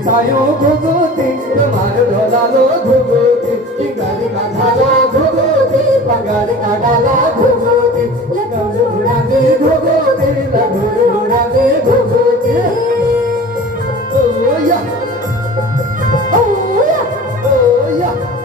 बिछायो घुघुती तुम्हारे ढोलालो घुघुती चिंगारी का झाला घुघुती पंगारी का डाला घुघुती लगोरी उड़ाती घुघुती लगोरी उड़ाती घुघुती oh yeah oh yeah oh yeah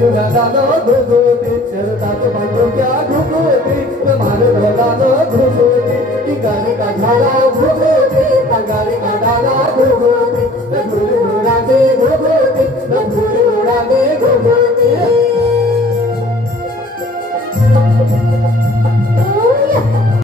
ढोलालो घुघुती चलता के भाइयों क्या घुघुती तुम्हारे ढोलालो घुघुती गाने का झाला घुघुती गाने का डाला घुघुती